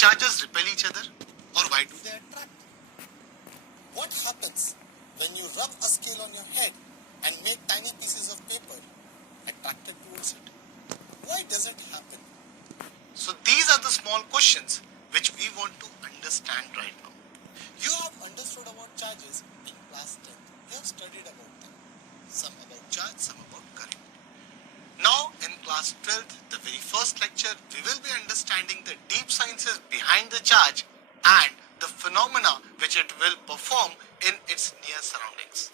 charges repel each other, or why do they attract? What happens when you rub a scale on your head and make tiny pieces of paper attracted towards it? Why does it happen? So these are the small questions which we want to understand right now. You have understood about charges in class 10. You have studied about them. Some about charge, some about current. Now in class 12th, the very first lecture, we will be understanding the deep sciences behind the charge and the phenomena which it will perform in its near surroundings.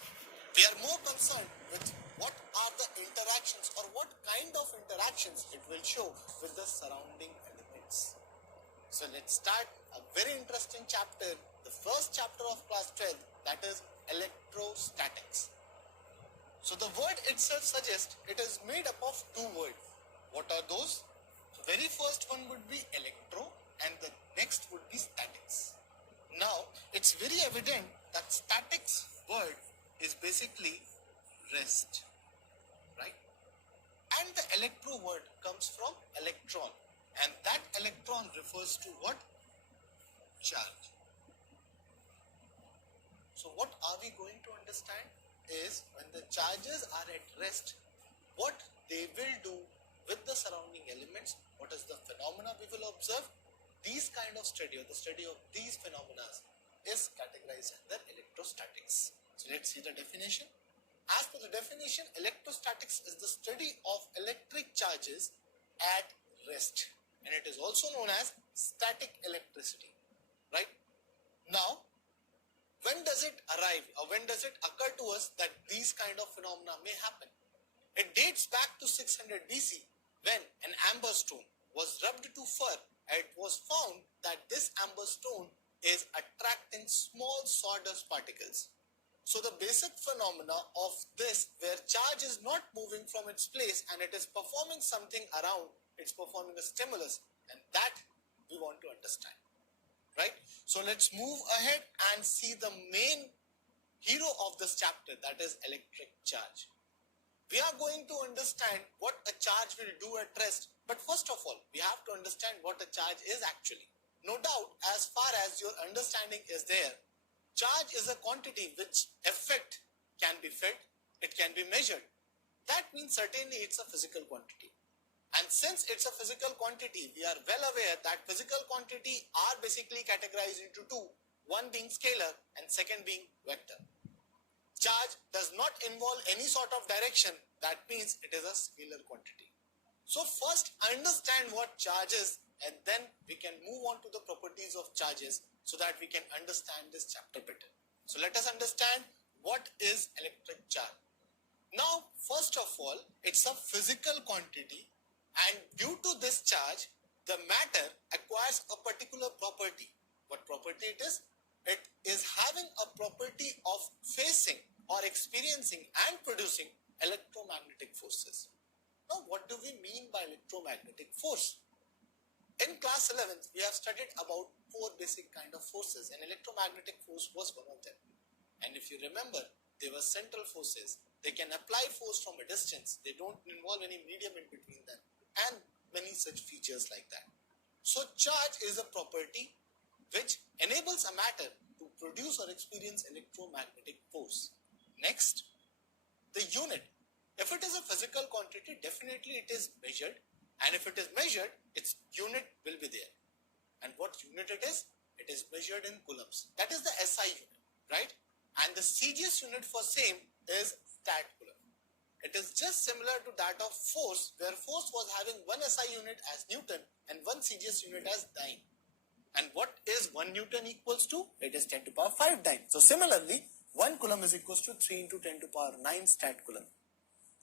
We are more concerned with what are the interactions or what kind of interactions it will show with the surrounding elements. So let's start a very interesting chapter, the first chapter of class 12, that is electrostatics. So the word itself suggests it is made up of two words. What are those? So very first one would be electro and the next would be statics. Now it's very evident that statics word is basically rest, right? And the electro word comes from electron, and that electron refers to what? Charge. So what are we going to understand is when the charges are at rest, what they will do with the surrounding elements, what is the phenomena we will observe. These kind of study or the study of these phenomena is categorized under electrostatics. So let's see the definition. As per the definition, electrostatics is the study of electric charges at rest, and it is also known as static electricity, right? Now, when does it arrive or when does it occur to us that these kind of phenomena may happen? It dates back to 600 BC when an amber stone was rubbed to fur, and it was found that this amber stone is attracting small sawdust particles. So the basic phenomena of this, where charge is not moving from its place and it is performing something around, it's performing a stimulus, and that we want to understand. Right? So let's move ahead and see the main hero of this chapter, that is electric charge. We are going to understand what a charge will do at rest, but first of all, we have to understand what a charge is actually. No doubt, as far as your understanding is there, charge is a quantity which effect can be felt, it can be measured. That means certainly it's a physical quantity. And since it's a physical quantity, we are well aware that physical quantity are basically categorized into two, one being scalar and second being vector. Charge does not involve any sort of direction, that means it is a scalar quantity. So first understand what charge is, and then we can move on to the properties of charges so that we can understand this chapter better. So let us understand what is electric charge. Now, first of all, it's a physical quantity, and due to this charge, the matter acquires a particular property. What property it is? It is having a property of facing or experiencing and producing electromagnetic forces. Now, what do we mean by electromagnetic force? In class 11th, we have studied about four basic kind of forces, and electromagnetic force was one of them. And if you remember, they were central forces. They can apply force from a distance. They don't involve any medium in between them, and many such features like that. So charge is a property which enables a matter to produce or experience electromagnetic force. Next, the unit. If it is a physical quantity, definitely it is measured, and if it is measured, its unit will be there. And what unit it is? It is measured in coulombs. That is the SI unit, right? And the CGS unit for same is stat coulomb. It is just similar to that of force, where force was having one SI unit as Newton and one CGS unit as dyne. And what is 1 Newton equals to? It is 10 to power 5 dyne. So similarly, 1 coulomb is equals to 3 into 10 to power 9 stat coulomb.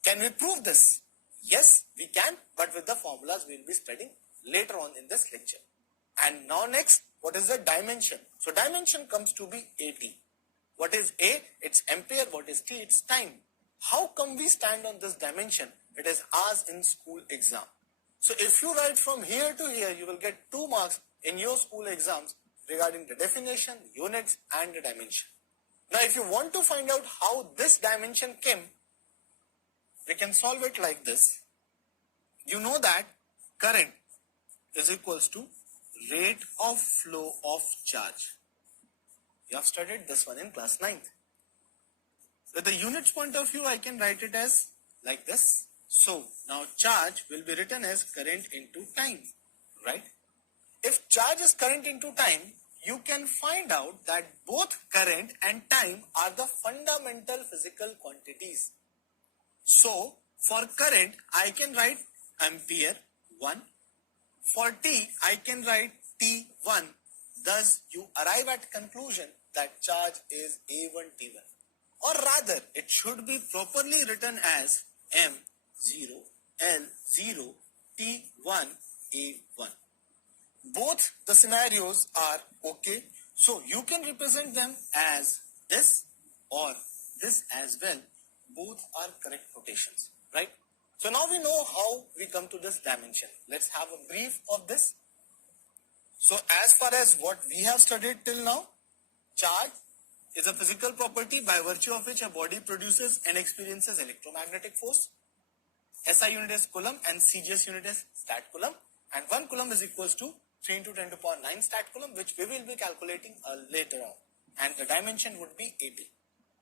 Can we prove this? Yes, we can, but with the formulas we will be studying later on in this lecture. And now next, what is the dimension? So dimension comes to be AT. What is A? It's ampere. What is T? It's time. How come we stand on this dimension? It is asked in school exam. So if you write from here to here, you will get 2 marks in your school exams regarding the definition, units and the dimension. Now if you want to find out how this dimension came, we can solve it like this. You know that current is equals to rate of flow of charge. You have studied this one in class 9th. With the units point of view, I can write it as like this. So now charge will be written as current into time, right? If charge is current into time, you can find out that both current and time are the fundamental physical quantities. So for current, I can write ampere 1. For T, I can write T1. Thus, you arrive at conclusion that charge is A1 T1. Or rather, it should be properly written as M0 L0 T1 A1. Both the scenarios are okay. So you can represent them as this or this as well. Both are correct notations, right? So now we know how we come to this dimension. Let's have a brief of this. So as far as what we have studied till now, charge is a physical property by virtue of which a body produces and experiences electromagnetic force. SI unit is coulomb and CGS unit is stat coulomb, and 1 coulomb is equals to 3 into 10 to the power 9 stat coulomb, which we will be calculating later on, and the dimension would be 80.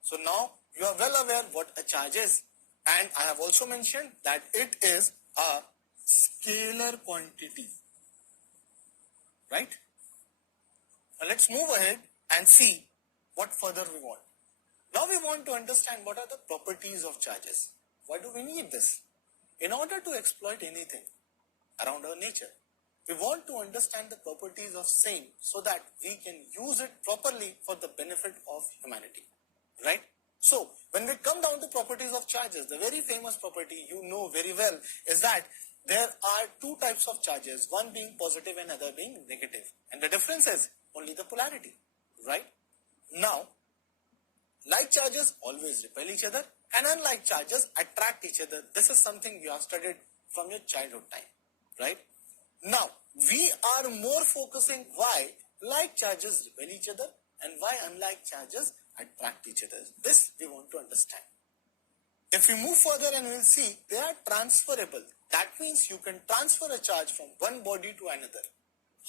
So now you are well aware what a charge is, and I have also mentioned that it is a scalar quantity, right? Now let's move ahead and see what further we want. Now we want to understand what are the properties of charges. Why do we need this? In order to exploit anything around our nature, we want to understand the properties of same so that we can use it properly for the benefit of humanity, right? So when we come down to properties of charges, the very famous property you know very well is that there are two types of charges, one being positive and other being negative, and the difference is only the polarity, right? Now, like charges always repel each other and unlike charges attract each other. This is something you have studied from your childhood time, right? Now, we are more focusing why like charges repel each other and why unlike charges attract each other. This we want to understand. If we move further and we'll see they are transferable. That means you can transfer a charge from one body to another.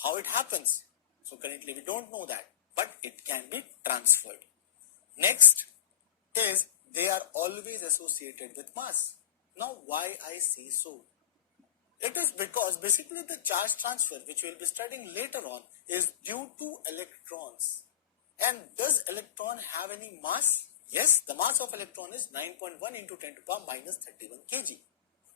How it happens? So currently we don't know that, but it can be transferred. Next is they are always associated with mass. Now why I say so? It is because basically the charge transfer, which we will be studying later on, is due to electrons. And does electron have any mass? Yes, the mass of electron is 9.1 into 10 to the power minus 31 kg.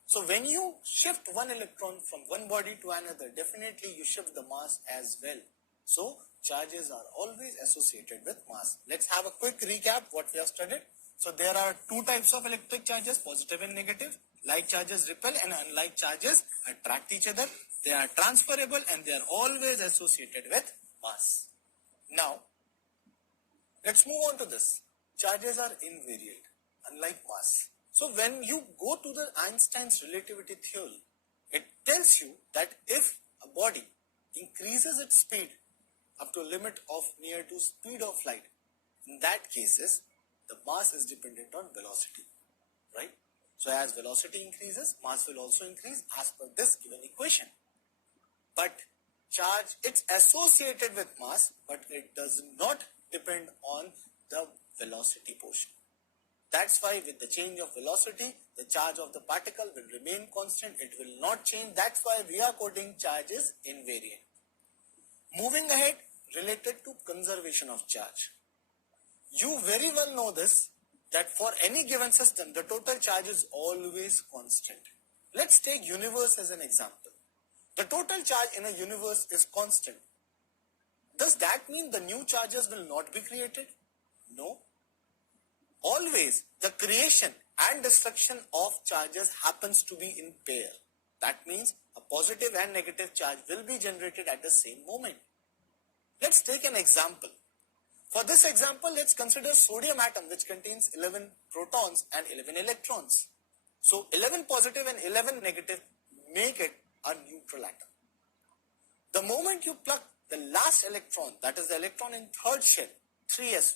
So when you shift one electron from one body to another, definitely you shift the mass as well. So charges are always associated with mass. Let's have a quick recap what we have studied. So there are two types of electric charges, positive and negative. Like charges repel and unlike charges attract each other. They are transferable and they are always associated with mass. Now, let's move on to this. Charges are invariant, unlike mass. So when you go to the Einstein's relativity theory, it tells you that if a body increases its speed up to a limit of near to speed of light, in that cases, the mass is dependent on velocity, right? So as velocity increases, mass will also increase as per this given equation. But charge, it's associated with mass, but it does not depend on the velocity portion. That's why with the change of velocity, the charge of the particle will remain constant. It will not change. That's why we are quoting charge is invariant. Moving ahead, related to conservation of charge. You very well know this, that for any given system, the total charge is always constant. Let's take universe as an example. The total charge in a universe is constant. Does that mean the new charges will not be created? No. Always the creation and destruction of charges happens to be in pair. That means a positive and negative charge will be generated at the same moment. Let's take an example. For this example, let's consider sodium atom which contains 11 protons and 11 electrons. So 11 positive and 11 negative make it a neutral atom. The moment you pluck the last electron, that is the electron in third shell, 3s1,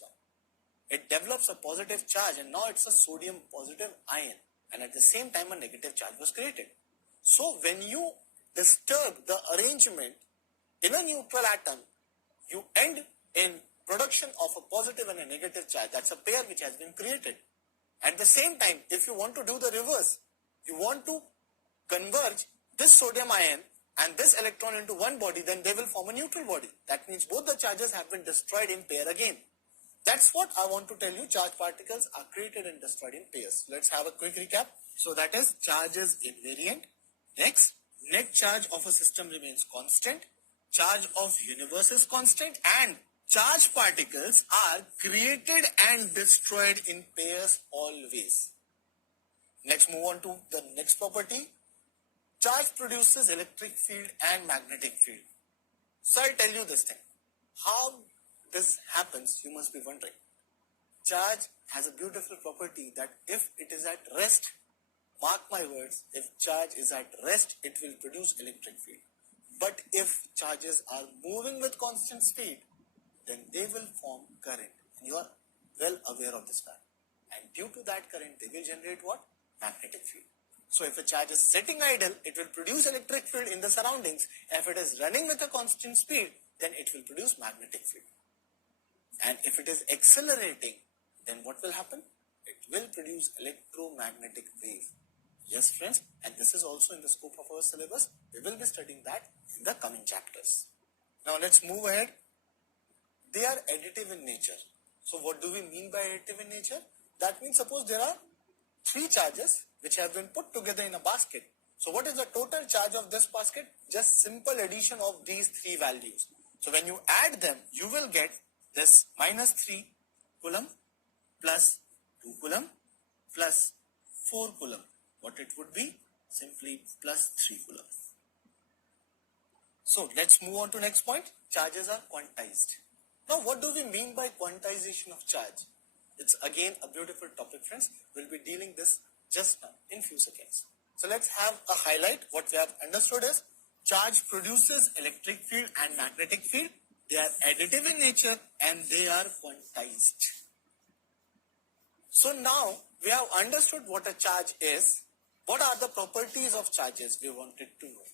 it develops a positive charge and now it's a sodium positive ion, and at the same time a negative charge was created. So when you disturb the arrangement In a neutral atom, you end in production of a positive and a negative charge. That's a pair which has been created. At the same time, if you want to do the reverse, you want to converge this sodium ion and this electron into one body, then they will form a neutral body. That means both the charges have been destroyed in pair again. That's what I want to tell you. Charged particles are created and destroyed in pairs. Let's have a quick recap. So that is, charge is invariant. Next, net charge of a system remains constant. Charge of universe is constant, and charged particles are created and destroyed in pairs always. Let's move on to the next property. Charge produces electric field and magnetic field. So I'll tell you this thing. How this happens, you must be wondering. Charge has a beautiful property that if it is at rest, mark my words, if charge is at rest, it will produce electric field. But if charges are moving with constant speed, then they will form current. And you are well aware of this fact. And due to that current, they will generate what? Magnetic field. So if a charge is sitting idle, it will produce electric field in the surroundings. If it is running with a constant speed, then it will produce magnetic field. And if it is accelerating, then what will happen? It will produce electromagnetic wave. Yes, friends, and this is also in the scope of our syllabus. We will be studying that in the coming chapters. Now let's move ahead. They are additive in nature. So what do we mean by additive in nature? That means suppose there are three charges which have been put together in a basket. So what is the total charge of this basket? Just simple addition of these three values. So when you add them, you will get this minus 3 coulomb plus 2 coulomb plus 4 coulomb. What it would be? Simply plus 3 coulomb. So let's move on to next point. Charges are quantized. Now what do we mean by quantization of charge? It's again a beautiful topic, friends. We'll be dealing this just now in few seconds. So let's have a highlight. What we have understood is charge produces electric field and magnetic field. They are additive in nature and they are quantized. So now we have understood what a charge is. What are the properties of charges we wanted to know?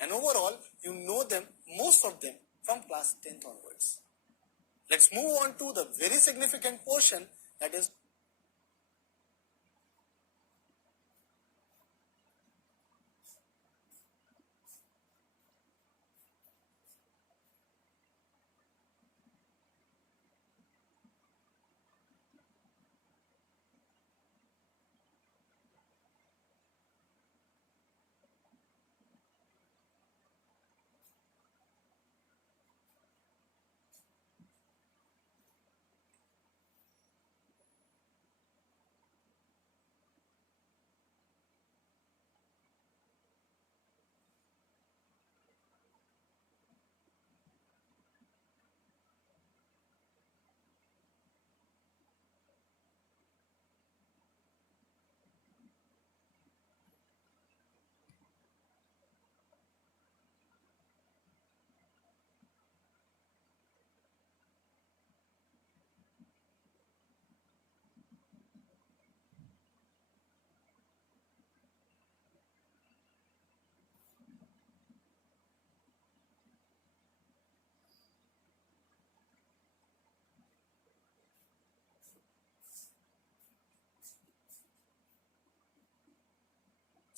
And overall, you know them, most of them, from class 10th onwards. Let's move on to the very significant portion, that is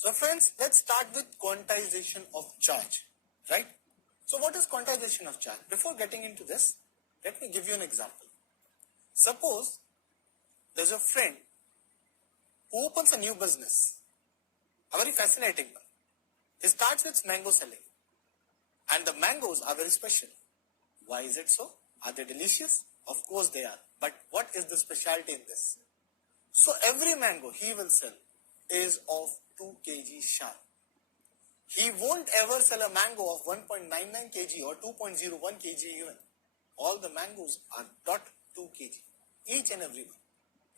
So friends, let's start with quantization of charge, right? So what is quantization of charge? Before getting into this, let me give you an example. Suppose there's a friend who opens a new business, a very fascinating one. He starts with mango selling, and the mangoes are very special. Why is it so? Are they delicious? Of course they are. But what is the specialty in this? So every mango he will sell is of 2 kg sharp. He won't ever sell a mango of 1.99 kg or 2.01 kg even. All the mangoes are dot 2 kg, each and every one,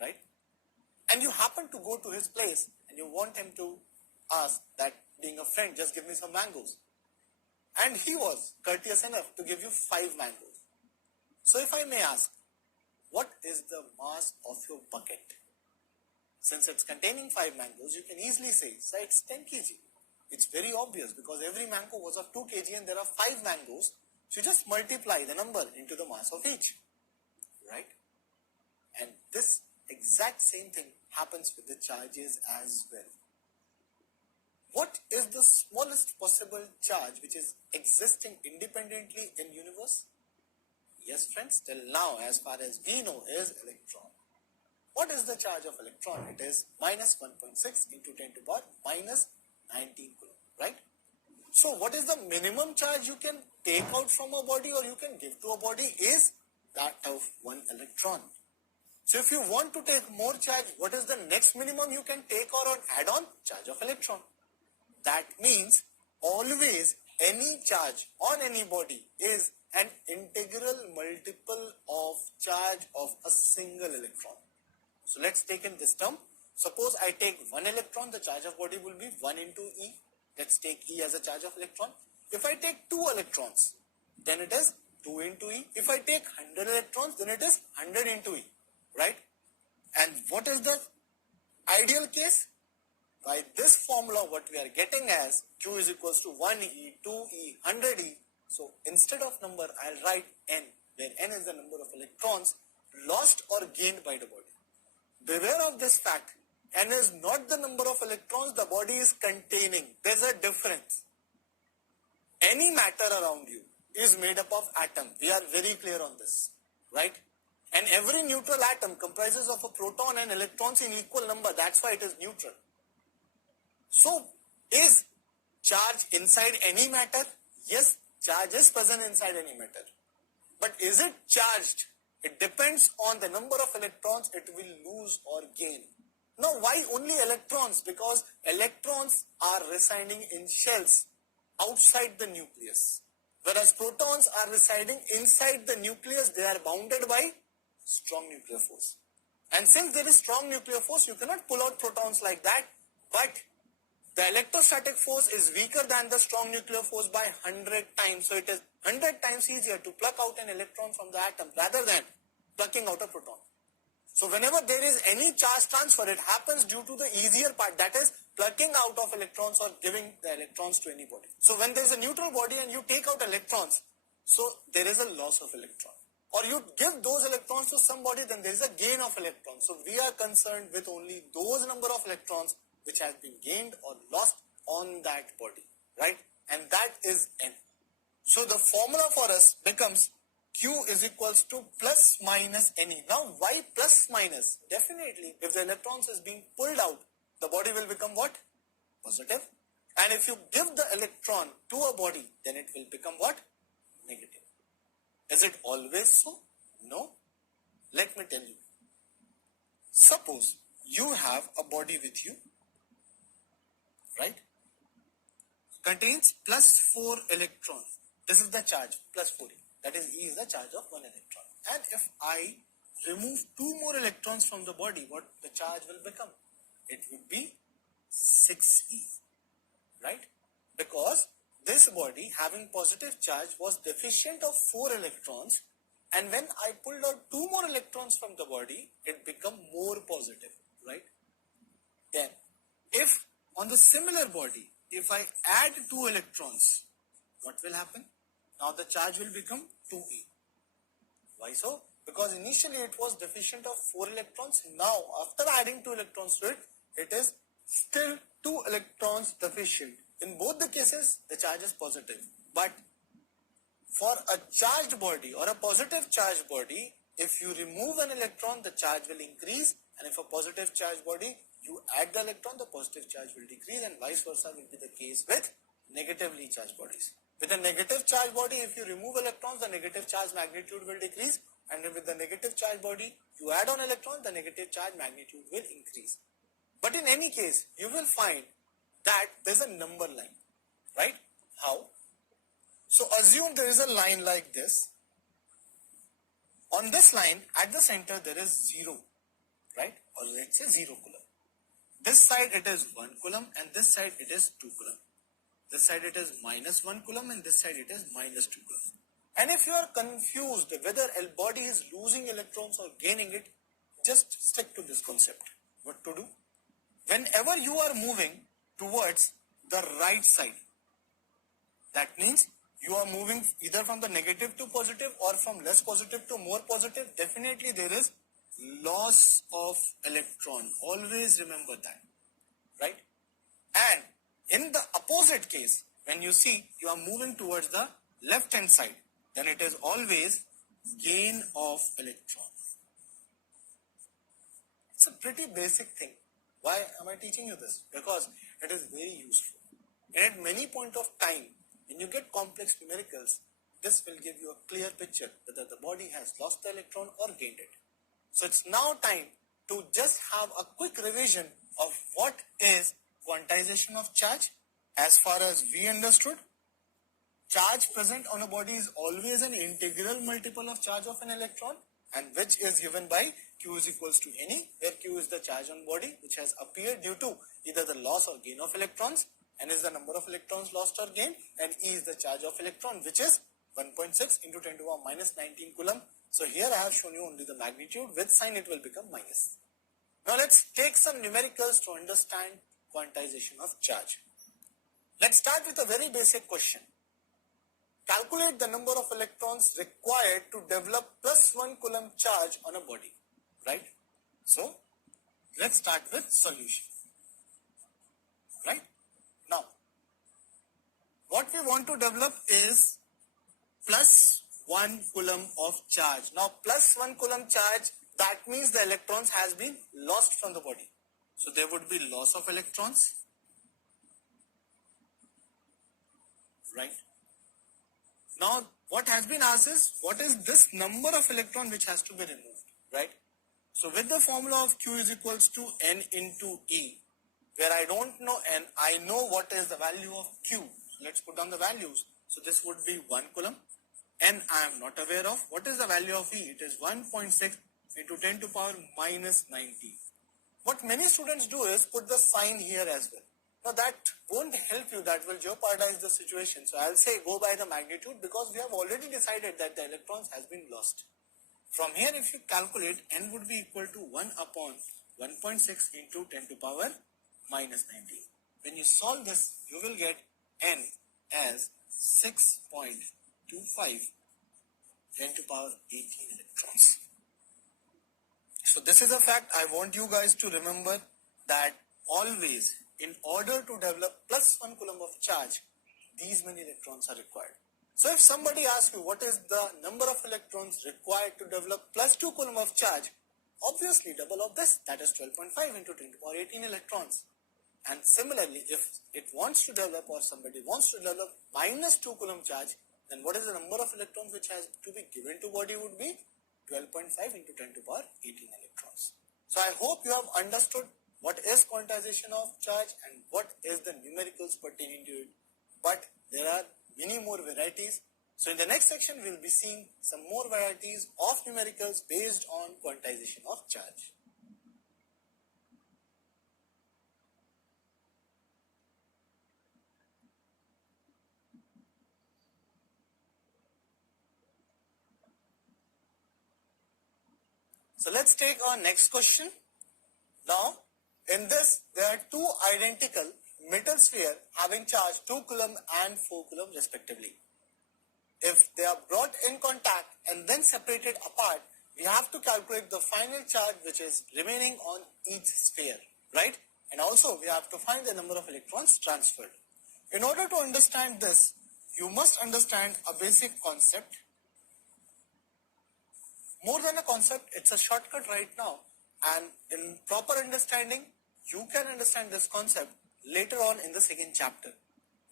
right? And you happen to go to his place and you want him to ask that, being a friend, just give me some mangoes. And he was courteous enough to give you 5 mangoes. So if I may ask, what is the mass of your bucket? Since it's containing 5 mangoes, you can easily say it's 10 kg. It's very obvious because every mango was of 2 kg and there are 5 mangoes. So you just multiply the number into the mass of each, right? And this exact same thing happens with the charges as well. What is the smallest possible charge which is existing independently in universe? Yes, friends, till now, as far as we know, is electron. What is the charge of electron? It is minus 1.6 into 10 to the power minus 19 coulomb, right? So what is the minimum charge you can take out from a body or you can give to a body is that of 1 electron. So if you want to take more charge, what is the next minimum you can take or add on? Charge of electron. That means always any charge on any body is an integral multiple of charge of a single electron. So let's take in this term. Suppose I take 1 electron, the charge of body will be 1 into E. Let's take E as a charge of electron. If I take 2 electrons, then it is 2 into E. If I take 100 electrons, then it is 100 into E, right? And what is the ideal case? By this formula, what we are getting as Q is equals to 1E, 2E, 100E. So instead of number, I'll write N, where N is the number of electrons lost or gained by the body. Beware of this fact. N is not the number of electrons the body is containing. There's a difference. Any matter around you is made up of atom. We are very clear on this, right? And every neutral atom comprises of a proton and electrons in equal number. That's why it is neutral. So, is charge inside any matter? Yes, charge is present inside any matter. But is it charged? It depends on the number of electrons it will lose or gain. Now, why only electrons? Because electrons are residing in shells outside the nucleus. Whereas protons are residing inside the nucleus, they are bounded by strong nuclear force. And since there is strong nuclear force, you cannot pull out protons like that. But the electrostatic force is weaker than the strong nuclear force by 100 times. So it is 100 times easier to pluck out an electron from the atom rather than plucking out a proton. So whenever there is any charge transfer, it happens due to the easier part, that is plucking out of electrons or giving the electrons to anybody. So when there is a neutral body and you take out electrons, so there is a loss of electron. Or you give those electrons to somebody, then there is a gain of electrons. So we are concerned with only those number of electrons which has been gained or lost on that body, right? And that is N. So the formula for us becomes Q is equals to plus minus Ne. Now why plus minus? Definitely, if the electrons is being pulled out, the body will become what? Positive. And if you give the electron to a body, then it will become what? Negative. Is it always so? No. Let me tell you. Suppose you have a body with you, right? Contains plus 4 electrons. This is the charge, plus 4. That is, E is the charge of 1 electron. And if I remove 2 more electrons from the body, what the charge will become? It would be 6E, right? Because this body having positive charge was deficient of 4 electrons, and when I pulled out 2 more electrons from the body, it become more positive, right? Then, if on the similar body, if I add 2 electrons, what will happen? Now the charge will become 2E. Why so? Because initially it was deficient of 4 electrons. Now, after adding 2 electrons to it, it is still 2 electrons deficient. In both the cases, the charge is positive. But for a charged body or a positive charged body, if you remove an electron, the charge will increase. And if a positive charged body, you add the electron, the positive charge will decrease, and vice versa will be the case with negatively charged bodies. With a negative charge body, if you remove electrons, the negative charge magnitude will decrease, and with the negative charge body, you add on electrons, the negative charge magnitude will increase. But in any case, you will find that there is a number line, right? How? So assume there is a line like this. On this line, at the center, there is 0, right? Or let's say 0 coulomb. This side it is 1 coulomb, and this side it is 2 coulomb. This side it is minus 1 coulomb, and this side it is minus 2 coulomb. And if you are confused whether a body is losing electrons or gaining it, just stick to this concept. What to do? Whenever you are moving towards the right side. That means you are moving either from the negative to positive or from less positive to more positive. Definitely there is loss of electron. Always remember that, right? And in the opposite case, when you see you are moving towards the left hand side, then it is always gain of electron. It's a pretty basic thing. Why am I teaching you this? Because it is very useful. And at many point of time, when you get complex numericals, this will give you a clear picture whether the body has lost the electron or gained it. So it's now time to just have a quick revision of what is quantization of charge. As far as we understood, charge present on a body is always an integral multiple of charge of an electron, and which is given by Q is equals to NE, where Q is the charge on body which has appeared due to either the loss or gain of electrons, N is the number of electrons lost or gained, and E is the charge of electron, which is 1.6 into 10 to the power minus 19 coulomb. So here I have shown you only the magnitude. With sign it will become minus. Now let's take some numericals to understand quantization of charge. Let's start with a very basic question. Calculate the number of electrons required to develop plus 1 coulomb charge on a body, right? So let's start with solution, right? Now, what we want to develop is plus 1 coulomb of charge. Now, plus 1 coulomb charge, that means the electrons has been lost from the body. So there would be loss of electrons, right? Now, what has been asked is, what is this number of electron which has to be removed, right? So with the formula of Q is equals to N into E, where I don't know N, I know what is the value of Q. So let's put down the values. So this would be 1 coulomb. N I am not aware of. What is the value of E? It is 1.6 into 10 to the power minus 90. What many students do is put the sign here as well. Now that won't help you, that will jeopardize the situation. So I'll say go by the magnitude, because we have already decided that the electrons has been lost. From here if you calculate, N would be equal to 1 upon 1.6 into 10 to the power minus 90. When you solve this, you will get N as 6.25 10 to the power 18 electrons. So this is a fact. I want you guys to remember that always, in order to develop plus 1 coulomb of charge, these many electrons are required. So if somebody asks you what is the number of electrons required to develop plus 2 coulomb of charge, obviously double of this, that is 12.5 into 10 to the power 18 electrons. And similarly, if it wants to develop, or somebody wants to develop minus 2 coulomb charge, then what is the number of electrons which has to be given to body would be 12.5 into 10 to the power 18 electrons. So I hope you have understood what is quantization of charge and what is the numericals pertaining to it. But there are many more varieties. So in the next section, we will be seeing some more varieties of numericals based on quantization of charge. So let's take our next question. Now, in this, there are two identical metal sphere having charge 2 coulomb and 4 coulomb respectively. If they are brought in contact and then separated apart, we have to calculate the final charge which is remaining on each sphere, right? And also, we have to find the number of electrons transferred. In order to understand this, you must understand a basic concept. More than a concept, it's a shortcut right now. And in proper understanding, you can understand this concept later on in the second chapter.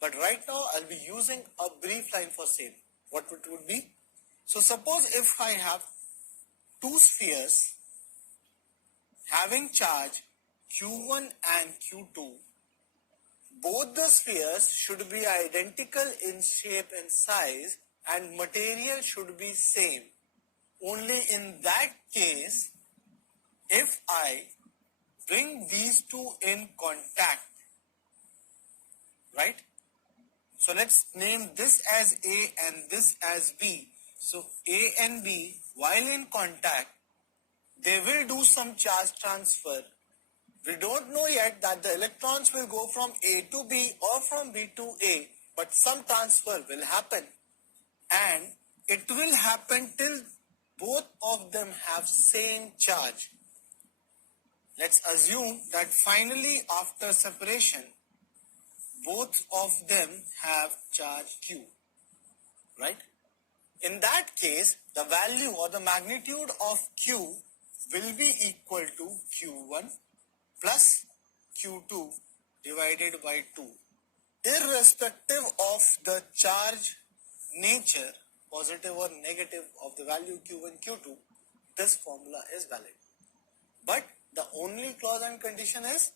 But right now, I'll be using a brief line for same. What it would be? So suppose if I have two spheres having charge Q1 and Q2, both the spheres should be identical in shape and size, and material should be same. Only in that case, if I bring these two in contact, right? So let's name this as A and this as B. So A and B, while in contact, they will do some charge transfer, We don't know yet that the electrons will go from A to B or from B to A, but some transfer will happen, and it will happen till both of them have same charge. Let's assume that finally after separation, both of them have charge Q, right? In that case, the value or the magnitude of Q will be equal to Q1 plus Q2 divided by 2. Irrespective of the charge nature, positive or negative of the value Q1, Q2, this formula is valid. But the only clause and condition is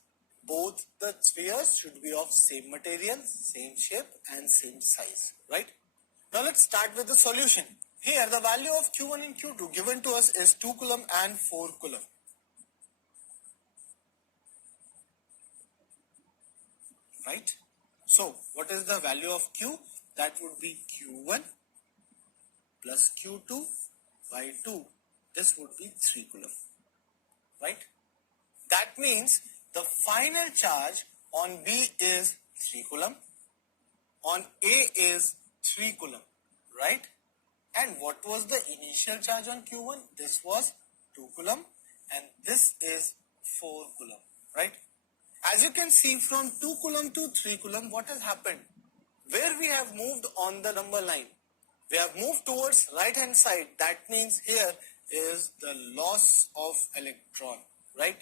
both the spheres should be of same material, same shape and same size, right? Now let's start with the solution. Here the value of Q1 and Q2 given to us is 2 coulomb and 4 coulomb. Right? So what is the value of Q? That would be Q1 plus Q2 by 2. This would be 3 coulomb. Right? That means the final charge on B is 3 coulomb, on A is 3 coulomb, right? And what was the initial charge on Q1? This was 2 coulomb and this is 4 coulomb, right? As you can see, from 2 coulomb to 3 coulomb, what has happened? Where we have moved on the number line, we have moved towards right hand side. That means here is the loss of electron, right?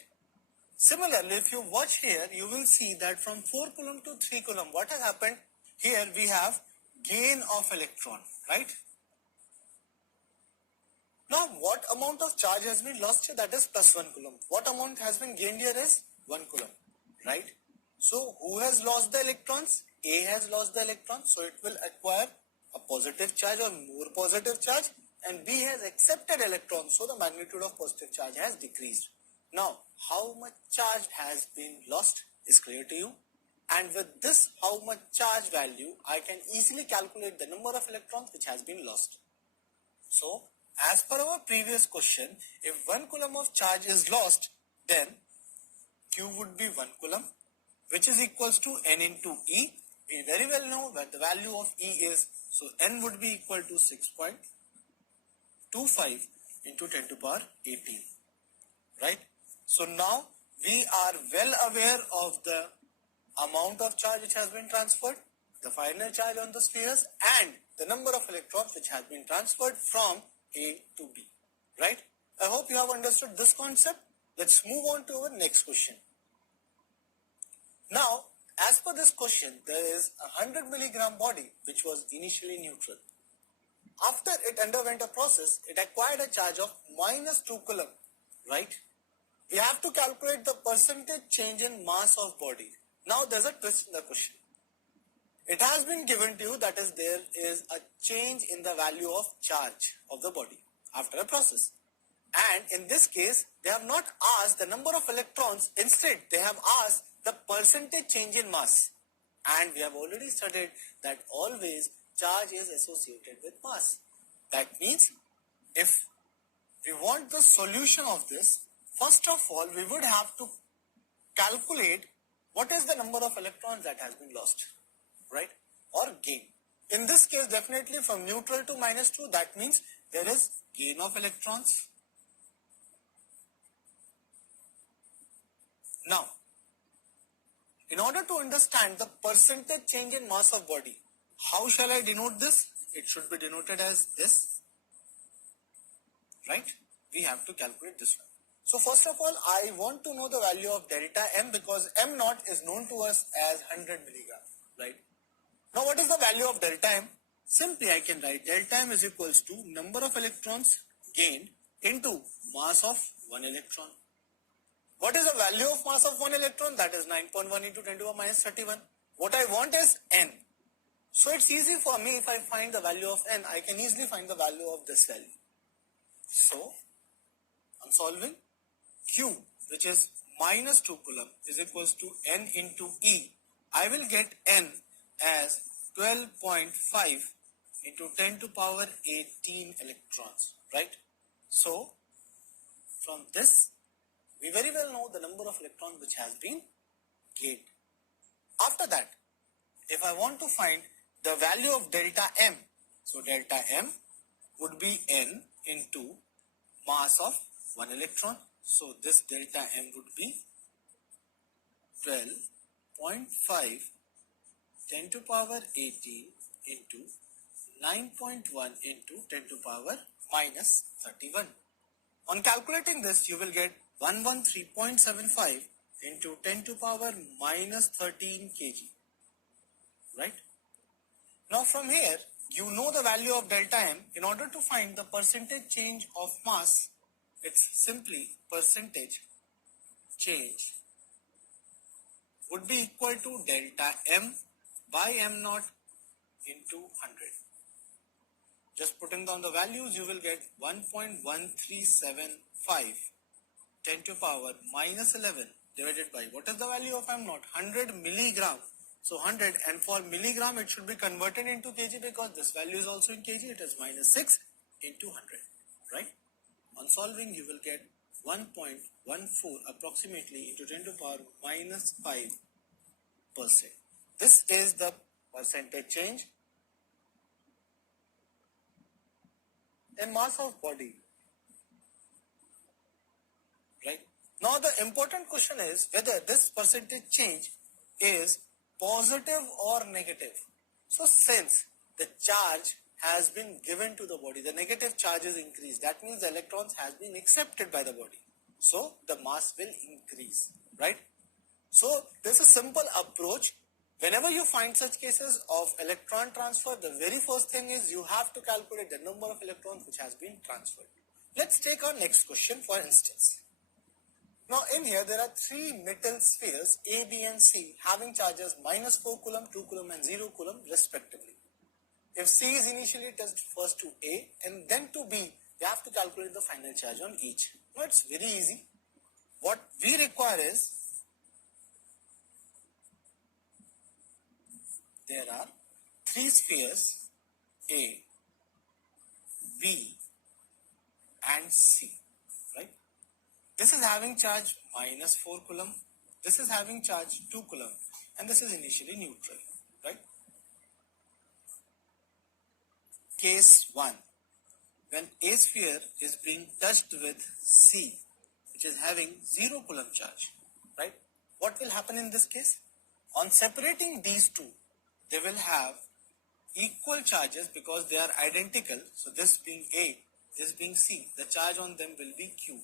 Similarly, if you watch here, you will see that from 4 coulomb to 3 coulomb, what has happened? Here we have gain of electron, right? Now, what amount of charge has been lost here? That is plus 1 coulomb. What amount has been gained here is 1 coulomb, right? So, who has lost the electrons? A has lost the electrons, so it will acquire a positive charge or more positive charge, and B has accepted electrons, so the magnitude of positive charge has decreased. Now, how much charge has been lost is clear to you, and with this how much charge value, I can easily calculate the number of electrons which has been lost. So, as per our previous question, if 1 coulomb of charge is lost, then Q would be 1 coulomb, which is equals to N into E. We very well know that the value of E is, so N would be equal to 6.25 into 10 to power 18, right? So now we are well aware of the amount of charge which has been transferred, the final charge on the spheres, and the number of electrons which has been transferred from A to B, right? I hope you have understood this concept. Let's move on to our next question. Now, as per this question, there is a 100 milligram body which was initially neutral. After it underwent a process, it acquired a charge of minus 2 coulomb, right? We have to calculate the percentage change in mass of body. Now, there's a twist in the question. It has been given to you, that is, there is a change in the value of charge of the body after a process. And in this case, they have not asked the number of electrons. Instead, they have asked the percentage change in mass. And we have already studied that always charge is associated with mass. That means, if we want the solution of this, first of all, we would have to calculate what is the number of electrons that has been lost, right? Or gain. In this case, definitely from neutral to minus 2, that means there is gain of electrons. Now, in order to understand the percentage change in mass of body, how shall I denote this? It should be denoted as this, right? We have to calculate this one. So first of all, I want to know the value of delta M, because M naught is known to us as 100 milligram, right? Now what is the value of delta M? Simply I can write delta M is equals to number of electrons gained into mass of 1 electron. What is the value of mass of 1 electron? That is 9.1 into 10 to the minus 31. What I want is N. So it's easy for me, if I find the value of N, I can easily find the value of this value. So, I'm solving. Q, which is minus 2 coulomb, is equals to N into E. I will get N as 12.5 into 10 to power 18 electrons, right? So, from this, We very well know the number of electrons which has been gained. After that, if I want to find the value of delta M, so delta M would be N into mass of one electron. So this delta M would be 12.5 10 to power 18 into 9.1 into 10 to power minus 31. On calculating this, you will get 113.75 into 10 to power minus 13 kg. Right? Now from here, you know the value of delta M. In order to find the percentage change of mass, it's simply percentage change would be equal to delta M by M naught into 100. Just putting down the values, you will get 1.1375 10 to power minus 11 divided by, what is the value of M naught? 100 milligram. So 100, and for milligram it should be converted into kg because this value is also in kg. It is minus 6 into 100, right? On solving, you will get 1.14 approximately into 10 to power minus 5%. This is the percentage change in mass of body, right? Now the important question is whether this percentage change is positive or negative. So since the charge has been given to the body, the negative charge is increased. That means the electrons has been accepted by the body. So the mass will increase, right? So this is a simple approach. Whenever you find such cases of electron transfer, the very first thing is you have to calculate the number of electrons which has been transferred. Let's take our next question for instance. Now in here there are three metal spheres A, B and C having charges minus 4 coulomb, 2 coulomb and 0 coulomb respectively. If C is initially touched first to A and then to B, you have to calculate the final charge on each. Now it's very easy. What we require is, there are three spheres A, B and C, right? This is having charge minus 4 coulomb, this is having charge 2 coulomb and this is initially neutral, right? Case 1, when A sphere is being touched with C, which is having 0 coulomb charge, right? What will happen in this case? On separating these two, they will have equal charges because they are identical. So this being A, this being C, the charge on them will be Q.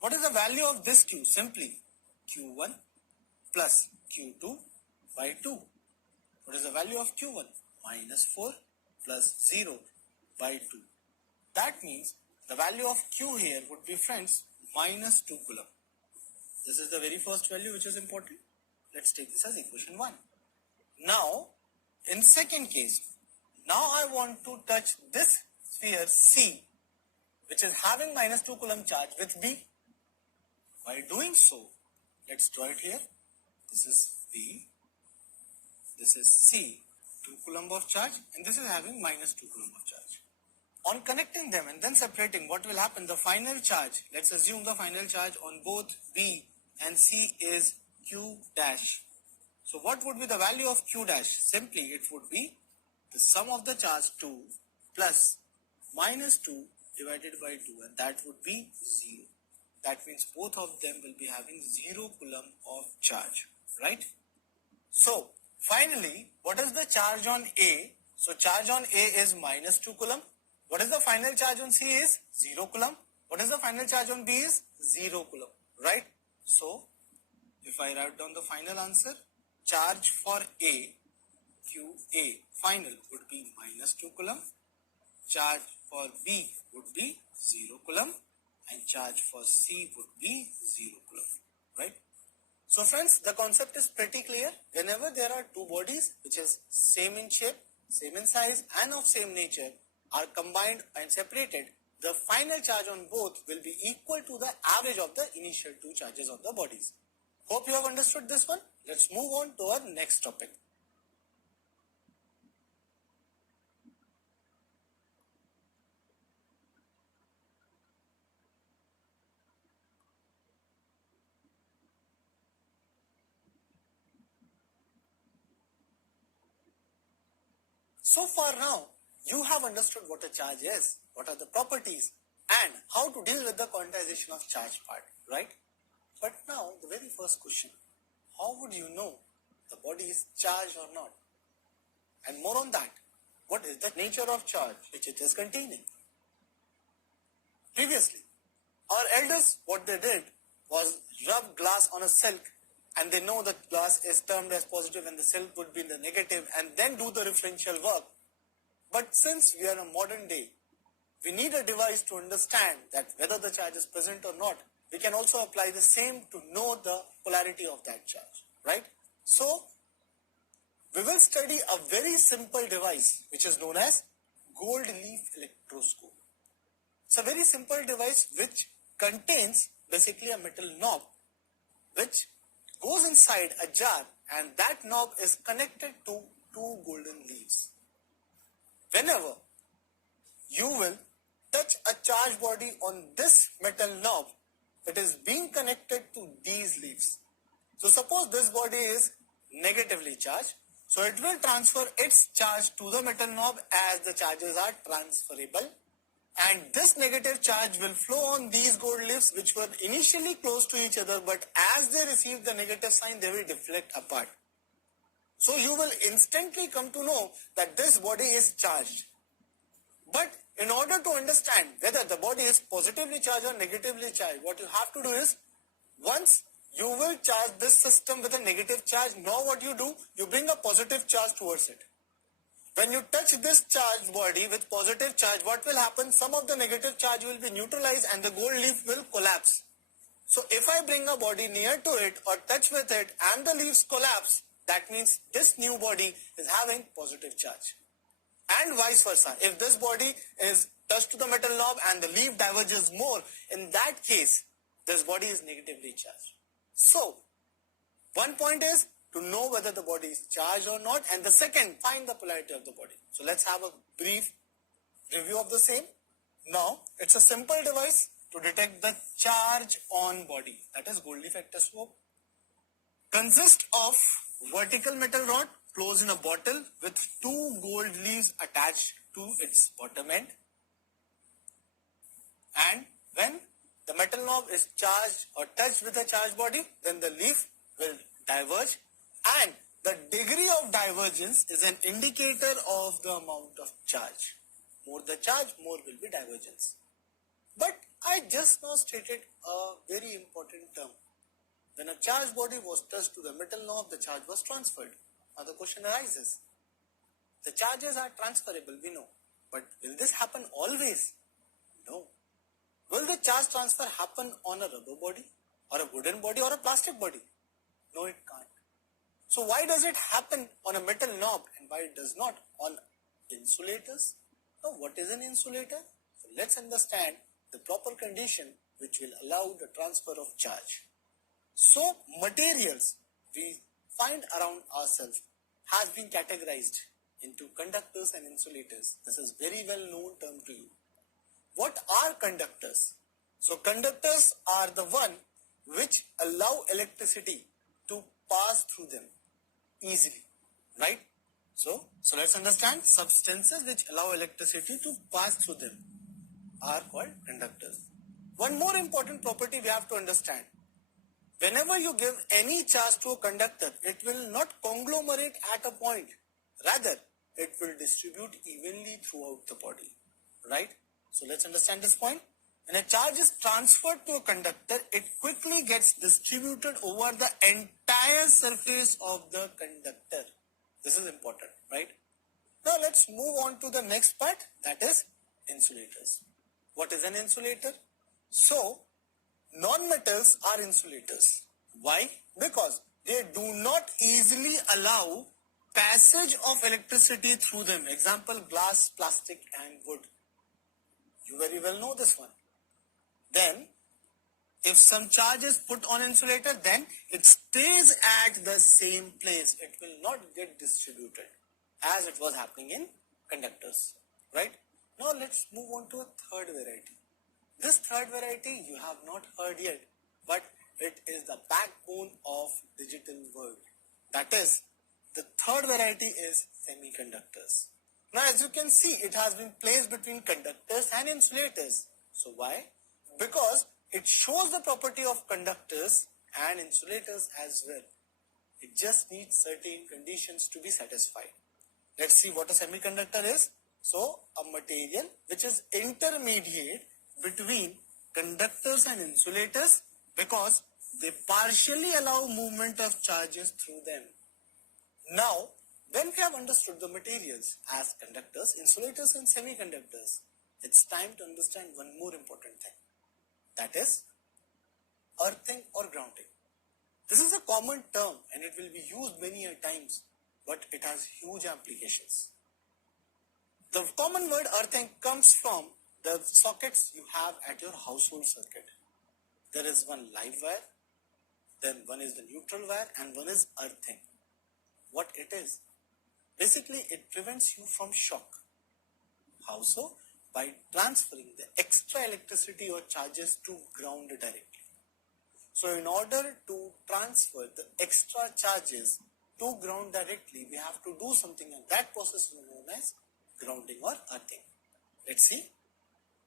What is the value of this Q? Simply Q1 plus Q2 by 2. What is the value of Q1? Minus 4 plus 0 by 2. That means the value of Q here would be, friends, minus 2 coulomb. This is the very first value which is important. Let's take this as equation 1. Now, in second case, now I want to touch this sphere C, which is having minus 2 coulomb charge with B. By doing so, let's draw it here. This is B, this is C, 2 coulomb of charge, and this is having minus 2 coulomb of charge. On connecting them and then separating, what will happen? The final charge, let's assume the final charge on both B and C is Q dash. So what would be the value of Q dash? Simply it would be the sum of the charge 2 plus minus 2 divided by 2, and that would be 0. That means both of them will be having 0 coulomb of charge, right? So finally, what is the charge on A? So charge on A is minus 2 coulomb. What is the final charge on C is 0 coulomb. What is the final charge on B is 0 coulomb, right? So if I write down the final answer, charge for A, QA final would be minus 2 coulomb, charge for B would be 0 coulomb, and charge for C would be 0 coulomb, right? So friends, the concept is pretty clear. Whenever there are two bodies which is same in shape, same in size and of same nature are combined and separated, the final charge on both will be equal to the average of the initial two charges of the bodies. Hope you have understood this one. Let's move on to our next topic. So far now, you have understood what a charge is, what are the properties, and how to deal with the quantization of charge part, right? But now, the very first question, how would you know the body is charged or not? And more on that, what is the nature of charge which it is containing? Previously, our elders, what they did was rub glass on a silk, and they know that glass is termed as positive and the silk would be in the negative, and then do the differential work. But since we are in a modern day, we need a device to understand that whether the charge is present or not. We can also apply the same to know the polarity of that charge, right? So, we will study a very simple device which is known as gold leaf electroscope. It's a very simple device which contains basically a metal knob which goes inside a jar, and that knob is connected to two golden leaves. Whenever you will touch a charged body on this metal knob, it is being connected to these leaves. So suppose this body is negatively charged, so it will transfer its charge to the metal knob as the charges are transferable, and this negative charge will flow on these gold leaves which were initially close to each other, but as they receive the negative sign, they will deflect apart. So you will instantly come to know that this body is charged. But in order to understand whether the body is positively charged or negatively charged, what you have to do is, once you will charge this system with a negative charge, now what you do, you bring a positive charge towards it. When you touch this charged body with positive charge, what will happen? Some of the negative charge will be neutralized and the gold leaf will collapse. So if I bring a body near to it or touch with it and the leaves collapse, that means this new body is having positive charge. And vice versa. If this body is touched to the metal knob and the leaf diverges more, in that case, this body is negatively charged. So, one point is to know whether the body is charged or not, and the second, find the polarity of the body. So let's have a brief review of the same. Now, it's a simple device to detect the charge on body, that is gold leaf electroscope. Consists of vertical metal rod closed in a bottle with two gold leaves attached to its bottom end. And when the metal knob is charged or touched with a charged body, then the leaf will diverge, and the degree of divergence is an indicator of the amount of charge. More the charge, more will be divergence. But I just now stated a very important term. When a charged body was touched to the metal knob, the charge was transferred. Now the question arises. The charges are transferable, we know. But will this happen always? No. Will the charge transfer happen on a rubber body, or a wooden body, or a plastic body? No, it can't. So why does it happen on a metal knob and why it does not on insulators? Now what is an insulator? So let's understand the proper condition which will allow the transfer of charge. So materials we find around ourselves has been categorized into conductors and insulators. This is very well known term to you. What are conductors? So conductors are the one which allow electricity to pass through them easily, right? So let's understand substances which allow electricity to pass through them are called conductors. One more important property we have to understand. Whenever you give any charge to a conductor, it will not conglomerate at a point. Rather, it will distribute evenly throughout the body, right? So let's understand this point. When a charge is transferred to a conductor, it quickly gets distributed over the entire surface of the conductor. This is important, right? Now let's move on to the next part, that is insulators. What is an insulator? So, non-metals are insulators. Why? Because they do not easily allow passage of electricity through them. Example, glass, plastic and wood. You very well know this one. Then, if some charge is put on insulator, then it stays at the same place. It will not get distributed as it was happening in conductors, right? Now let's move on to a third variety. This third variety you have not heard yet, but it is the backbone of digital world. That is, the third variety is semiconductors. Now as you can see, it has been placed between conductors and insulators. So why? Because it shows the property of conductors and insulators as well. It just needs certain conditions to be satisfied. Let's see what a semiconductor is. So a material which is intermediate between conductors and insulators because they partially allow movement of charges through them. Now, when we have understood the materials as conductors, insulators and semiconductors, it's time to understand one more important thing. That is earthing or grounding. This is a common term and it will be used many a times, but it has huge applications. The common word earthing comes from the sockets you have at your household circuit. There is one live wire, then one is the neutral wire, and one is earthing. What it is? Basically, it prevents you from shock. How so? By transferring the extra electricity or charges to ground directly. So in order to transfer the extra charges to ground directly, we have to do something, and that process is known as grounding or earthing. Let's see.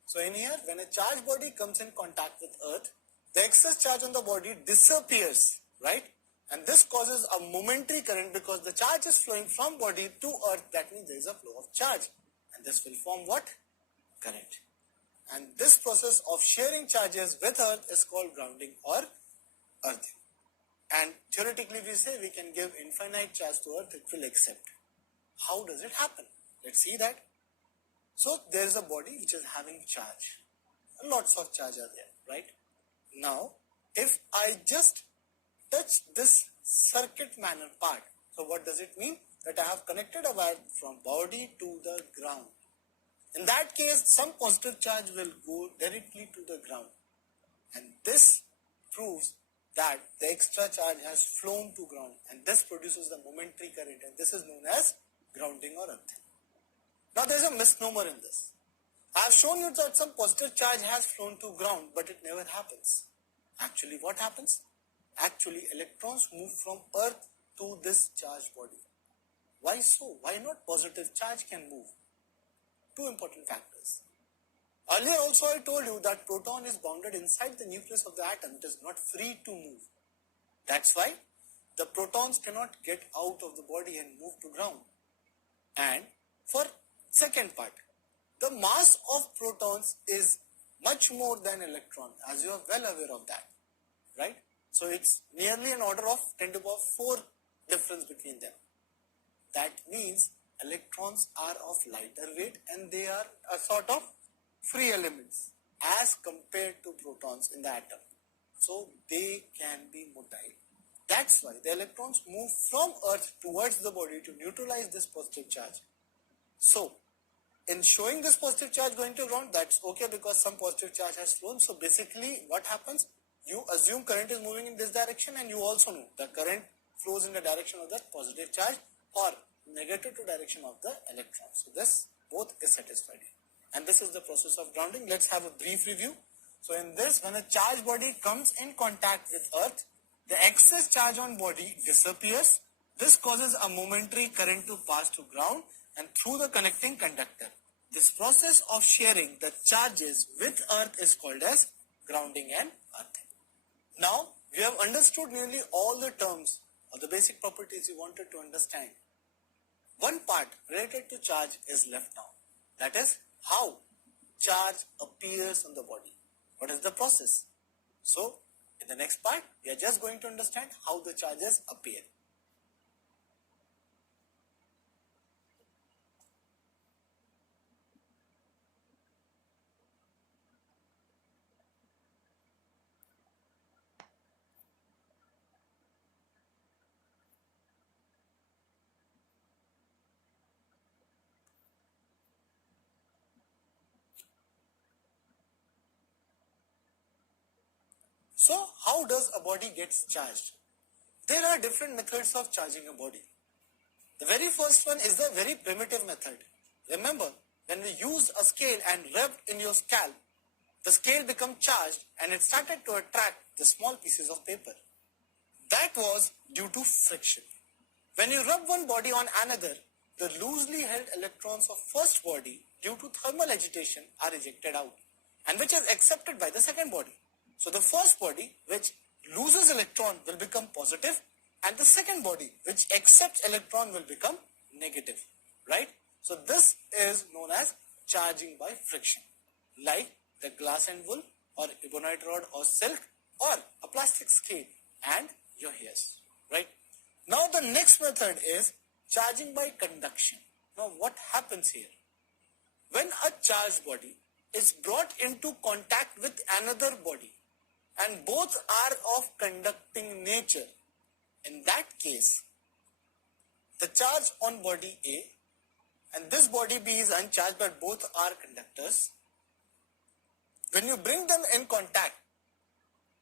So in here, when a charged body comes in contact with earth, the excess charge on the body disappears, right? And this causes a momentary current because the charge is flowing from body to earth. That means there is a flow of charge. And this will form what? Current. And this process of sharing charges with earth is called grounding or earthing. And theoretically we say we can give infinite charge to earth, it will accept. How does it happen? Let's see that. So there is a body which is having charge. Lots of charge are there, right? Now, if I just touch this circuit manner part, so what does it mean? That I have connected a wire from body to the ground. In that case, some positive charge will go directly to the ground. And this proves that the extra charge has flown to ground, and this produces the momentary current, and this is known as grounding or earthing. Now there is a misnomer in this. I have shown you that some positive charge has flown to ground, but it never happens. Actually, what happens? Actually, electrons move from earth to this charged body. Why so? Why not positive charge can move? Two important factors. Earlier also I told you that proton is bounded inside the nucleus of the atom. It is not free to move. That's why the protons cannot get out of the body and move to ground. And for second part, the mass of protons is much more than electron, as you are well aware of that, right? So it's nearly an order of 10 to the power 4 difference between them. That means electrons are of lighter weight and they are a sort of free elements as compared to protons in the atom. So they can be motile. That's why the electrons move from earth towards the body to neutralize this positive charge. So in showing this positive charge going to ground, that's okay because some positive charge has flown. So basically what happens? You assume current is moving in this direction, and you also know the current flows in the direction of that positive charge or negative to direction of the electron. So this both is satisfied. And this is the process of grounding. Let's have a brief review. So in this, when a charged body comes in contact with earth, the excess charge on body disappears. This causes a momentary current to pass to ground and through the connecting conductor. This process of sharing the charges with earth is called as grounding and earthing. Now, we have understood nearly all the terms or the basic properties you wanted to understand. One part related to charge is left now. That is how charge appears on the body. What is the process? So, in the next part, we are just going to understand how the charges appear. So, how does a body gets charged? There are different methods of charging a body. The very first one is the very primitive method. Remember, when we used a scale and rubbed in your scalp, the scale became charged and it started to attract the small pieces of paper. That was due to friction. When you rub one body on another, the loosely held electrons of first body due to thermal agitation are ejected out, and which is accepted by the second body. So the first body which loses electron will become positive, and the second body which accepts electron will become negative, right? So this is known as charging by friction, like the glass and wool or ebonite rod or silk or a plastic scale and your hairs, right? Now the next method is charging by conduction. Now what happens here? When a charged body is brought into contact with another body and both are of conducting nature, in that case, the charge on body A and this body B is uncharged but both are conductors. When you bring them in contact,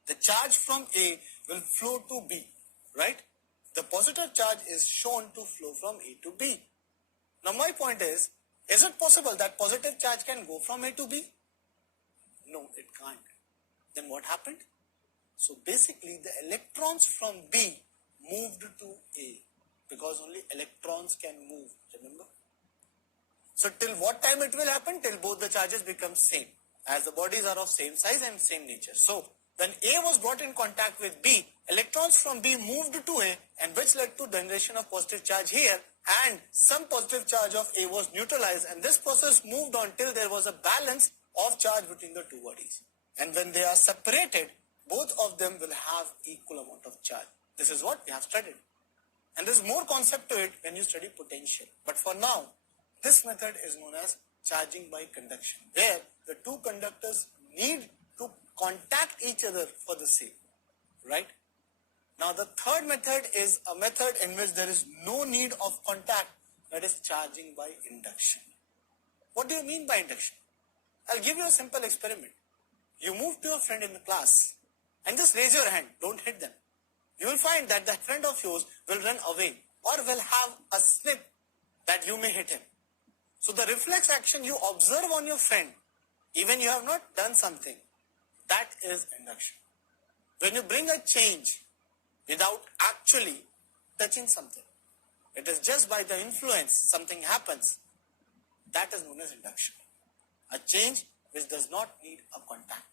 the charge from A will flow to B, right? The positive charge is shown to flow from A to B. Now my point is it possible that positive charge can go from A to B? No, it can't. Then what happened? So basically the electrons from B moved to A because only electrons can move, remember? So till what time it will happen? Till both the charges become same, as the bodies are of same size and same nature. So when A was brought in contact with B, electrons from B moved to A, and which led to generation of positive charge here, and some positive charge of A was neutralized, and this process moved on till there was a balance of charge between the two bodies. And when they are separated, both of them will have equal amount of charge. This is what we have studied. And there's more concept to it when you study potential. But for now, this method is known as charging by conduction, where the two conductors need to contact each other for the same, right? Now the third method is a method in which there is no need of contact, that is charging by induction. What do you mean by induction? I'll give you a simple experiment. You move to a friend in the class and just raise your hand, don't hit them. You will find that that friend of yours will run away or will have a snip that you may hit him. So the reflex action you observe on your friend, even you have not done something, that is induction. When you bring a change without actually touching something, it is just by the influence something happens, that is known as induction. A change which does not need a contact.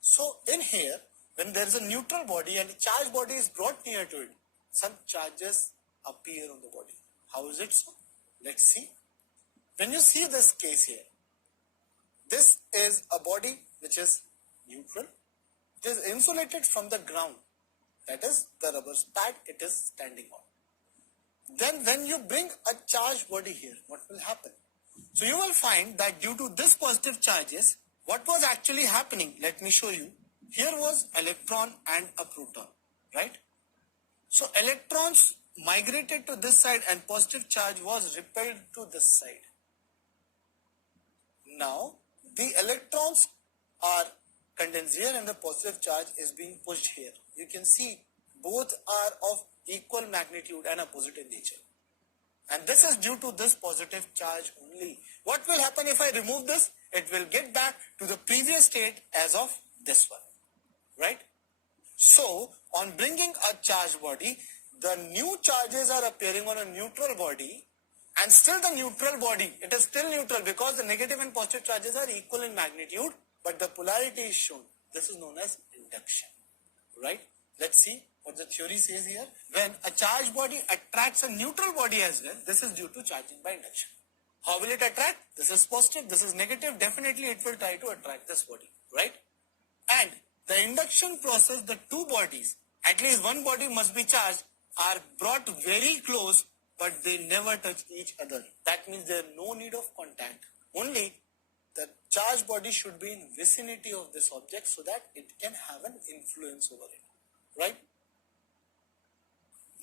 So in here, when there is a neutral body and a charged body is brought near to it, some charges appear on the body. How is it so? Let's see. When you see this case here, this is a body which is neutral. It is insulated from the ground. That is the rubber pad it is standing on. Then when you bring a charged body here, what will happen? So you will find that due to this positive charges, what was actually happening? Let me show you. Here was electron and a proton, right? So electrons migrated to this side and positive charge was repelled to this side. Now the electrons are condensed here and the positive charge is being pushed here. You can see both are of equal magnitude and opposite in nature. And this is due to this positive charge only. What will happen if I remove this? It will get back to the previous state as of this one, right? So on bringing a charged body, the new charges are appearing on a neutral body, and still the neutral body, it is still neutral because the negative and positive charges are equal in magnitude, but the polarity is shown. This is known as induction, right? Let's see what the theory says here. When a charged body attracts a neutral body as well, this is due to charging by induction. How will it attract? This is positive, this is negative. Definitely it will try to attract this body, right? And the induction process, the two bodies, at least one body must be charged, are brought very close, but they never touch each other. That means there is no need of contact. Only the charged body should be in vicinity of this object so that it can have an influence over it, right?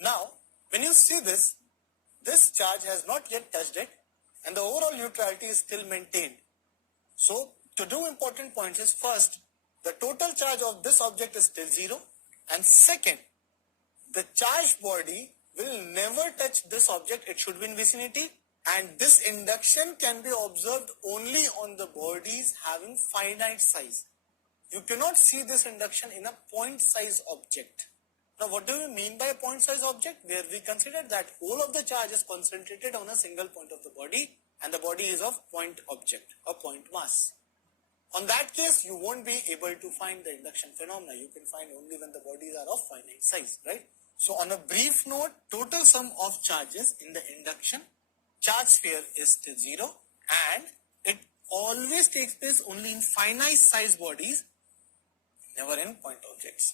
Now, when you see this, this charge has not yet touched it and the overall neutrality is still maintained. So, to do important points is first, the total charge of this object is still 0, and second, the charged body will never touch this object, it should be in vicinity, and this induction can be observed only on the bodies having finite size. You cannot see this induction in a point size object. Now, what do we mean by a point size object? Where we consider that whole of the charge is concentrated on a single point of the body and the body is of point object or point mass. On that case, you won't be able to find the induction phenomena. You can find only when the bodies are of finite size, right? So on a brief note, total sum of charges in the induction charge sphere is still 0 and it always takes place only in finite size bodies, never in point objects.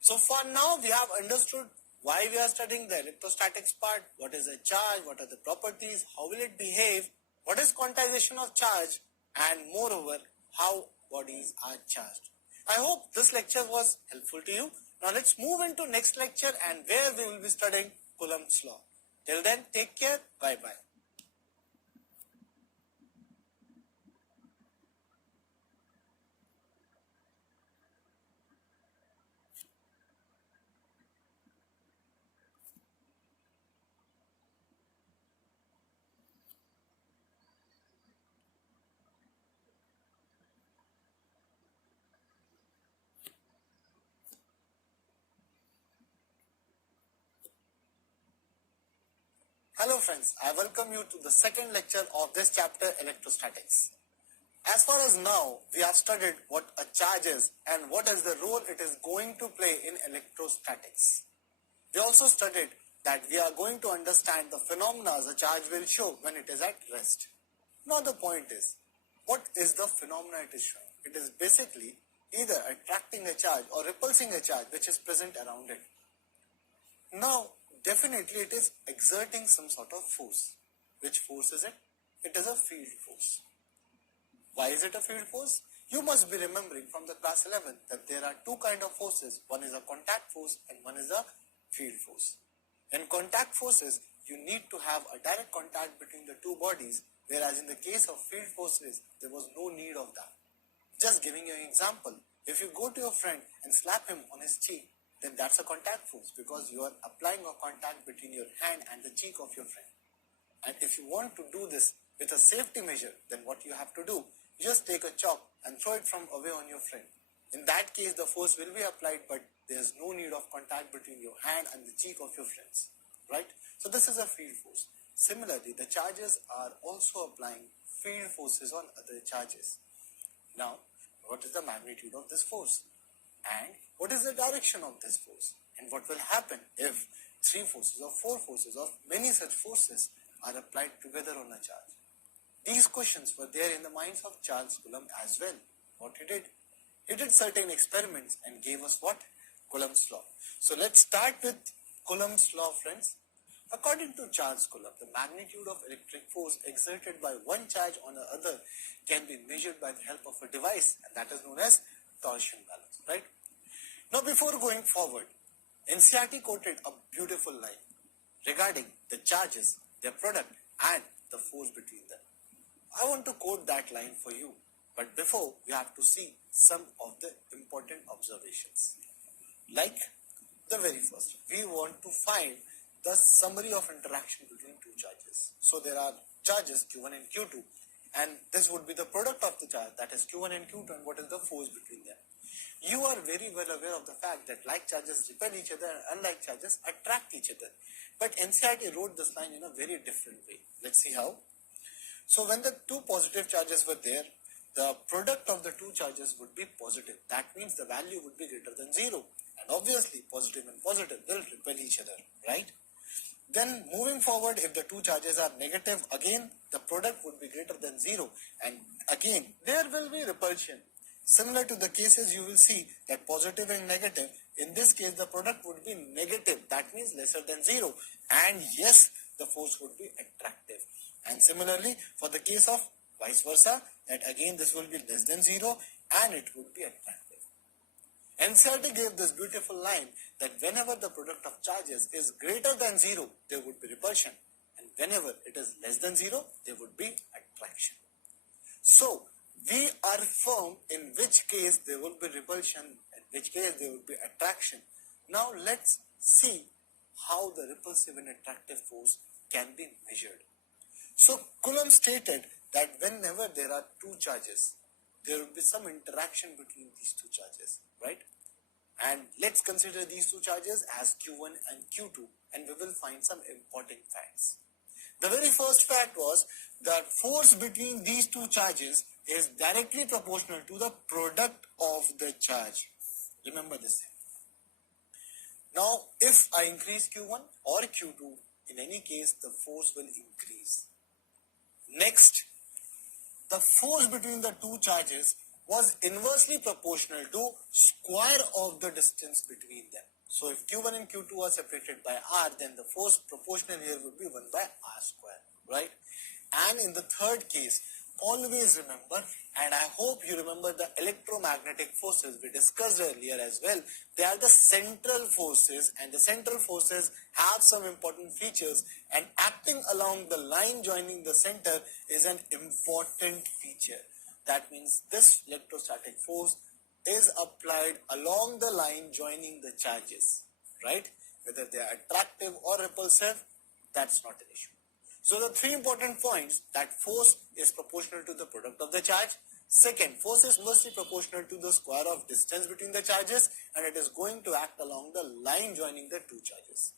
So for now, we have understood why we are studying the electrostatics part, what is a charge, what are the properties, how will it behave, what is quantization of charge, and moreover, how bodies are charged. I hope this lecture was helpful to you. Now let's move into next lecture and where we will be studying Coulomb's law. Till then, take care. Bye-bye. Hello friends, I welcome you to the second lecture of this chapter, electrostatics. As far as now, we have studied what a charge is and what is the role it is going to play in electrostatics. We also studied that we are going to understand the phenomena the charge will show when it is at rest. Now the point is, what is the phenomena it is showing? It is basically either attracting a charge or repulsing a charge which is present around it. Now, definitely it is exerting some sort of force. Which force is it? It is a field force. Why is it a field force? You must be remembering from the class 11 that there are two kinds of forces. One is a contact force and one is a field force. In contact forces, you need to have a direct contact between the two bodies, whereas in the case of field forces, there was no need of that. Just giving you an example, if you go to your friend and slap him on his cheek, then that's a contact force because you are applying a contact between your hand and the cheek of your friend. And if you want to do this with a safety measure, then what you have to do, you just take a chalk and throw it from away on your friend. In that case, the force will be applied, but there is no need of contact between your hand and the cheek of your friends, right? So this is a field force. Similarly, the charges are also applying field forces on other charges. Now, what is the magnitude of this force? And what is the direction of this force? And what will happen if three forces or four forces or many such forces are applied together on a charge? These questions were there in the minds of Charles Coulomb as well. What he did? He did certain experiments and gave us what? Coulomb's law. So let's start with Coulomb's law, friends. According to Charles Coulomb, the magnitude of electric force exerted by one charge on another can be measured by the help of a device, and that is known as torsion balance, right? Now, before going forward, NCERT quoted a beautiful line regarding the charges, their product, and the force between them. I want to quote that line for you, but before, we have to see some of the important observations. Like the very first, we want to find the summary of interaction between two charges. So there are charges Q1 and Q2, and this would be the product of the charge, that is Q1 and Q2, and what is the force between them. You are very well aware of the fact that like charges repel each other and unlike charges attract each other. But NCERT wrote this line in a very different way. Let's see how. So when the two positive charges were there, the product of the two charges would be positive. That means the value would be greater than 0. And obviously positive and positive will repel each other, right? Then moving forward, if the two charges are negative, again the product would be greater than 0. And again there will be repulsion. Similar to the cases you will see that positive and negative, in this case the product would be negative, that means lesser than 0. And yes, the force would be attractive. And similarly for the case of vice versa, that again this will be less than 0 and it would be attractive. NCERT gave this beautiful line that whenever the product of charges is greater than 0, there would be repulsion. And whenever it is less than 0, there would be attraction. So, we are firm in which case there will be repulsion, in which case there will be attraction. Now let's see how the repulsive and attractive force can be measured. So Coulomb stated that whenever there are two charges, there will be some interaction between these two charges, right? And let's consider these two charges as Q1 and Q2, and we will find some important facts. The very first fact was that force between these two charges is directly proportional to the product of the charge. Remember this. Now, if I increase Q1 or Q2, in any case, the force will increase. Next, the force between the two charges was inversely proportional to square of the distance between them. So if Q1 and Q2 are separated by R, then the force proportional here would be 1 by R square, right? And in the third case, always remember, and I hope you remember the electromagnetic forces we discussed earlier as well. They are the central forces, and the central forces have some important features, and acting along the line joining the center is an important feature. That means this electrostatic force is applied along the line joining the charges, right? Whether they are attractive or repulsive, that's not an issue. So the three important points: that force is proportional to the product of the charge. Second, force is inversely proportional to the square of distance between the charges, and it is going to act along the line joining the two charges.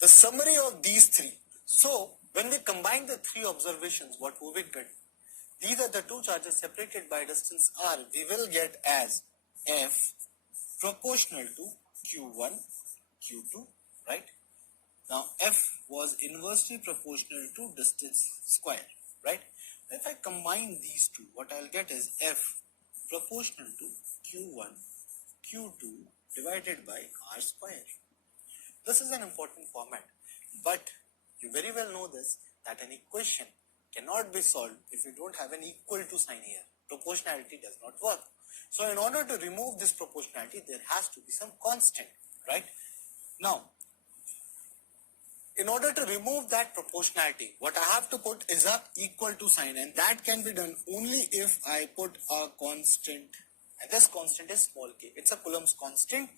The summary of these three. So when we combine the three observations, what will we get? These are the two charges separated by distance r. We will get as F proportional to Q1, Q2, right? Now F was inversely proportional to distance square, right? If I combine these two, what I'll get is F proportional to Q1, Q2 divided by R square. This is an important format, but you very well know this, that an equation cannot be solved if you don't have an equal to sign here. Proportionality does not work. So in order to remove this proportionality, there has to be some constant, right? Now, in order to remove that proportionality, what I have to put is a equal to sign, and that can be done only if I put a constant, and this constant is small k. It's a Coulomb's constant,